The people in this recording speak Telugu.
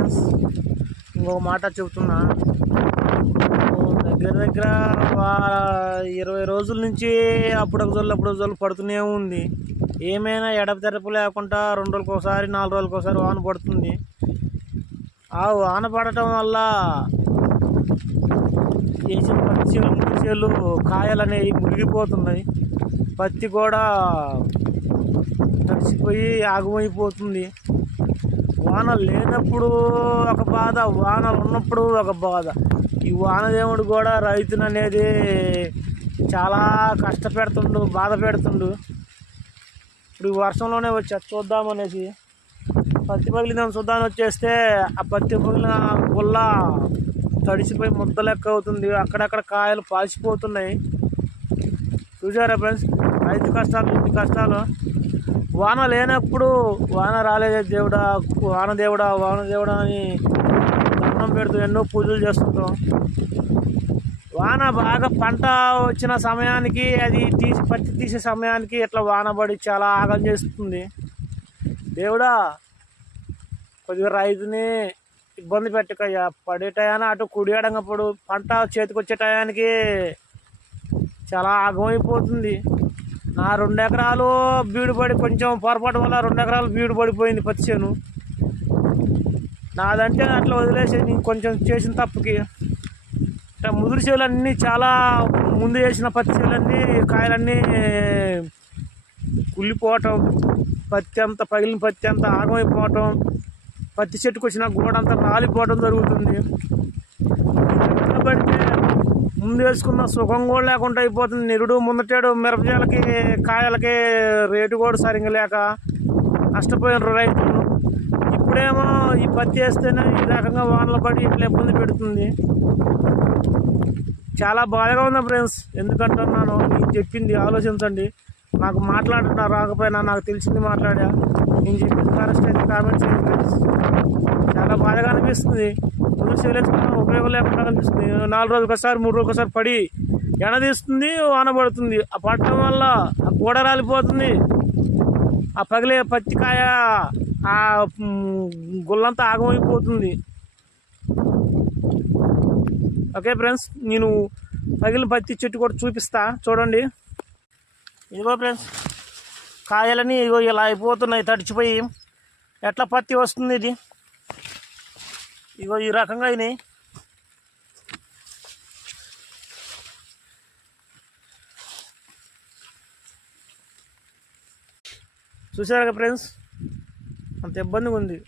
ఫ్రెండ్స్, ఇంకొక మాట చెబుతున్నా. దగ్గర దగ్గర 20 రోజుల నుంచి అప్పుడు జల్లు పడుతూనే ఉంది. ఏమైనా ఎడతెరపు లేకుండా 2 రోజులకు ఒకసారి 4 రోజులకు ఒకసారి వాన పడుతుంది. ఆ వాన పడటం వల్ల వేసిన పత్తి కాయలు అనేవి మురిగిపోతున్నాయి. పత్తి కూడా తడిసిపోయి ఆగమైపోతుంది. వాన లేనప్పుడు ఒక బాధ, వానలు ఉన్నప్పుడు ఒక బాధ. ఈ వానదేవుడు కూడా రైతును అనేది చాలా కష్టపెడుతుండు, బాధ పెడుతుండు. ఇప్పుడు వర్షంలోనే వచ్చా చూద్దామనేసి పత్తి పగిలిందని చూద్దామని వచ్చేస్తే ఆ పత్తి పగిలిన గుల్ల తడిసిపోయి ముద్ద లెక్క అవుతుంది. అక్కడక్కడ కాయలు పాసిపోతున్నాయి. చూసారా ఫ్రెండ్స్, రైతు కష్టాలు, ఇంటి కష్టాలు. వాన లేనప్పుడు వాన రాలేదే దేవుడా, వాన దేవుడా అని దండం పెడుతూ ఎన్నో పూజలు చేస్తుంటాం. వాన బాగా పంట వచ్చిన సమయానికి, అది పత్తి తీసే సమయానికి ఇట్లా వాన పడి చాలా ఆగం చేస్తుంది. దేవుడా, కొద్దిగా రైతుని ఇబ్బంది పెట్టకయ్యా. పడే టయాన అటు కుడియడంగప్పుడు పంట చేతికి వచ్చే టయానికి చాలా ఆగమైపోతుంది. నా 2 ఎకరాలు బీడు పడి, కొంచెం పొరపాటు వల్ల 2 ఎకరాలు బీడు పడిపోయింది పత్తి చేను. నాదంటే అట్లా వదిలేసి కొంచెం చేసిన తప్పుకి ముదురు చేలన్నీ, చాలా ముందు వేసిన పత్తి చేలన్నీ కాయలన్నీ కుళ్ళిపోవటం, పత్తి అంతా పగిలిన పత్తి అంతా ఆగమైపోవటం, పత్తి చెట్టుకు వచ్చిన గోడంతా రాలిపోవటం జరుగుతుంది. పడితే ముందు వేసుకున్న సుఖం కూడా లేకుండా అయిపోతుంది. నిరుడు ముందటేడు మిరపజాలకి కాయలకి రేటు కూడా సరిగ్గా లేక నష్టపోయిన రైతులు. ఇప్పుడేమో ఈ పత్తి వేస్తేనే ఈ రకంగా వానలు పడి ఇట్లా ఇబ్బంది పెడుతుంది. చాలా బాధగా ఉంది ఫ్రెండ్స్. ఎందుకంటున్నాను, నేను చెప్పింది ఆలోచించండి. నాకు మాట్లాడటం రాకపోయినా నాకు తెలిసింది మాట్లాడా. నేను చెప్పింది కరెక్ట్ అయితే కామెంట్ చేయండి ఫ్రెండ్స్. చాలా బాధగా అనిపిస్తుంది. ముందు చేయలేసుకున్నా ఉపయోగం లేకుండా అనిపిస్తుంది. 4 రోజులకు ఒకసారి 3 రోజులకు ఒకసారి పడి ఎండ తీస్తుంది, వాన పడుతుంది. ఆ పడటం వల్ల ఆ గోడ రాలిపోతుంది. ఆ పగిలే పత్తికాయ ఆ గుళ్ళంతా ఆగమైపోతుంది. ఓకే ఫ్రెండ్స్, నేను పగిలిన పత్తి చెట్టు కూడా చూపిస్తా, చూడండి. ఇదిగో ఫ్రెండ్స్, కాయలని ఇగో ఇలా అయిపోతున్నాయి తడిచిపోయి. ఎట్లా పత్తి వస్తుంది ఇది? ఇగో ఈ రకంగా అయినాయి. చూసారు కదా ఫ్రెండ్స్, అంత ఇబ్బందిగా ఉంది.